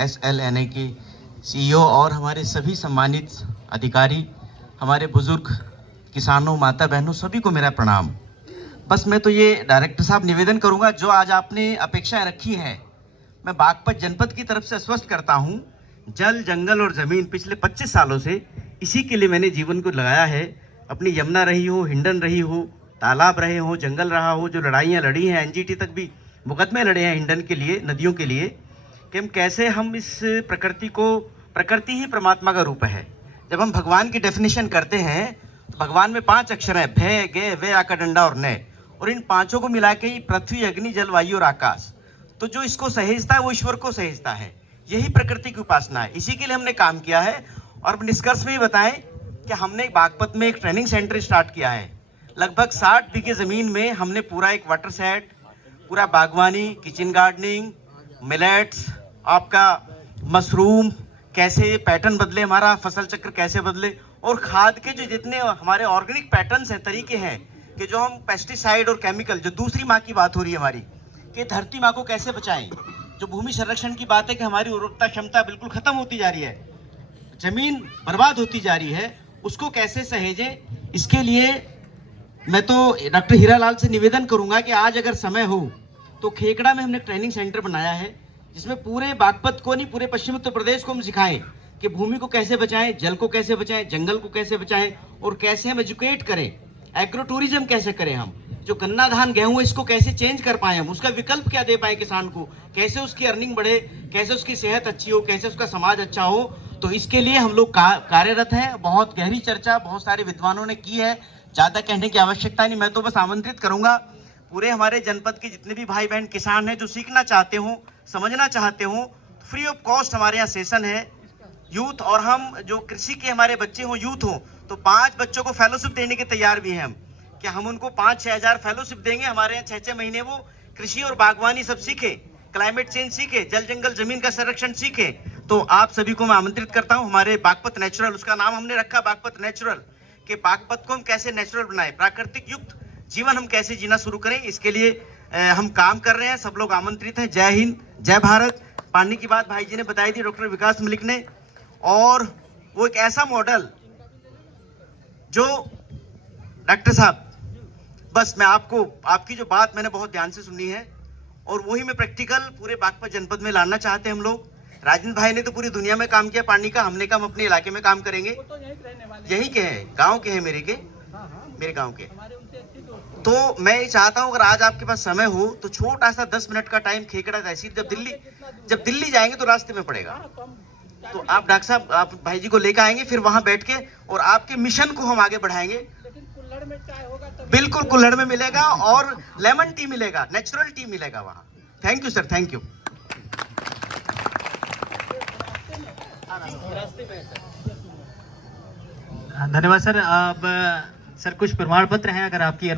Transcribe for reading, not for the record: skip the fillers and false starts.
SLNA के CEO और हमारे सभी सम्मानित अधिकारी, हमारे बुजुर्ग किसानों, माता बहनों, सभी को मेरा प्रणाम। बस मैं तो ये डायरेक्टर साहब निवेदन करूंगा, जो आज आपने अपेक्षाएं रखी हैं, मैं बागपत जनपद की तरफ से आश्वस्त करता हूं। जल, जंगल और ज़मीन पिछले 25 सालों से इसी के लिए मैंने जीवन को लगाया है। अपनी यमुना रही हो, हिंडन रही हो, तालाब रहे हो, जंगल रहा हो, जो लड़ाइयाँ लड़ी हैं, NGT तक भी मुकदमे लड़े हैं हिंडन के लिए, नदियों के लिए, कि हम कैसे हम इस प्रकृति को, प्रकृति ही परमात्मा का रूप है। जब हम भगवान की डेफिनेशन करते हैं तो भगवान में 5 अक्षर हैं, भय, गे, वे, आकाडंडा और नय, और इन पांचों को मिला के ही पृथ्वी, अग्नि, जल, वायु और आकाश। तो जो इसको सहेजता है वो ईश्वर को सहेजता है। यही प्रकृति की उपासना है। इसी के लिए हमने काम किया है। और निष्कर्ष में बताएं कि हमने बागपत में एक ट्रेनिंग सेंटर स्टार्ट किया है। लगभग 60 बीघे जमीन में हमने पूरा एक वाटर सेट, पूरा बागवानी, किचन गार्डनिंग, मिलेट्स, आपका मशरूम, कैसे पैटर्न बदले, हमारा फसल चक्र कैसे बदले, और खाद के जो जितने हमारे ऑर्गेनिक पैटर्न्स हैं, तरीके हैं, कि जो हम पेस्टिसाइड और केमिकल, जो दूसरी माँ की बात हो रही है हमारी, कि धरती माँ को कैसे बचाएं। जो भूमि संरक्षण की बात है कि हमारी उर्वरकता क्षमता बिल्कुल खत्म होती जा रही है, जमीन बर्बाद होती जा रही है, उसको कैसे सहेजें। इसके लिए मैं तो डॉक्टर हीरालाल से निवेदन करूंगा कि आज अगर समय हो तो खेकड़ा में हमने ट्रेनिंग सेंटर बनाया है, जिसमें पूरे बागपत को नहीं, पूरे पश्चिम उत्तर प्रदेश को हम सिखाएं कि भूमि को कैसे बचाएं, जल को कैसे बचाएं, जंगल को कैसे बचाएं, और कैसे हम एजुकेट करें, एग्रो टूरिज्म कैसे करें, हम जो गन्ना, धान, गेहूं, इसको कैसे चेंज कर पाए, हम उसका विकल्प क्या दे पाए किसान को, कैसे उसकी अर्निंग बढ़े, कैसे उसकी सेहत अच्छी हो, कैसे उसका समाज अच्छा हो। तो इसके लिए हम लोग कार्यरत हैं। बहुत गहरी चर्चा बहुत सारे विद्वानों ने की है, ज़्यादा कहने की आवश्यकता नहीं। मैं तो बस आमंत्रित करूंगा पूरे हमारे जनपद के जितने भी भाई बहन किसान हैं, जो सीखना चाहते हो, समझना चाहते हो, फ्री ऑफ कॉस्ट हमारे यहाँ सेशन है। यूथ, और हम जो कृषि के हमारे बच्चे हो, यूथ हो, तो 5 बच्चों को फेलोशिप देने के तैयार भी हैं हम, कि हम उनको 5-6 हज़ार फेलोशिप देंगे। हमारे यहाँ 6-6 महीने वो कृषि और बागवानी सब सीखे, क्लाइमेट चेंज सीखे, जल, जंगल, जमीन का संरक्षण सीखे। तो आप सभी को मैं आमंत्रित करता हूँ हमारे बागपत नेचुरल, उसका नाम हमने रखा बागपत नेचुरल, कि बागपत को हम कैसे नेचुरल बनाए, प्राकृतिक युक्त जीवन हम कैसे जीना शुरू करें। इसके लिए हम काम कर रहे हैं। सब लोग आमंत्रित हैं। जय हिंद, जय भारत। पानी की बात भाई जी ने बताई थी, डॉक्टर विकास मलिक ने, और वो एक ऐसा मॉडल जो डॉक्टर साहब, बस मैं आपको, आपकी जो बात मैंने बहुत ध्यान से सुनी है, और वही मैं प्रैक्टिकल पूरे बागपत जनपद में लाना चाहते हैं हम लोग। राजेंद्र भाई ने तो पूरी दुनिया में काम किया पानी का, हमने काम अपने इलाके में काम करेंगे। यही के हैं, गांव के हैं मेरे गांव के। तो मैं ये चाहता हूं, अगर आज आपके पास समय हो तो छोटा सा 10 मिनट का टाइम, खेकड़ा तहसील, जब दिल्ली जाएंगे तो रास्ते में पड़ेगा, तो आप डॉक्टर साहब, आप भाई जी को लेकर आएंगे, फिर वहां बैठ के और आपके मिशन को हम आगे बढ़ाएंगे। बिल्कुल, कुल्हड़ में मिलेगा, और लेमन टी मिलेगा, नेचुरल टी मिलेगा वहां। Thank you sir, thank you. धन्यवाद सर। अब सर कुछ प्रमाण पत्र हैं अगर आपकी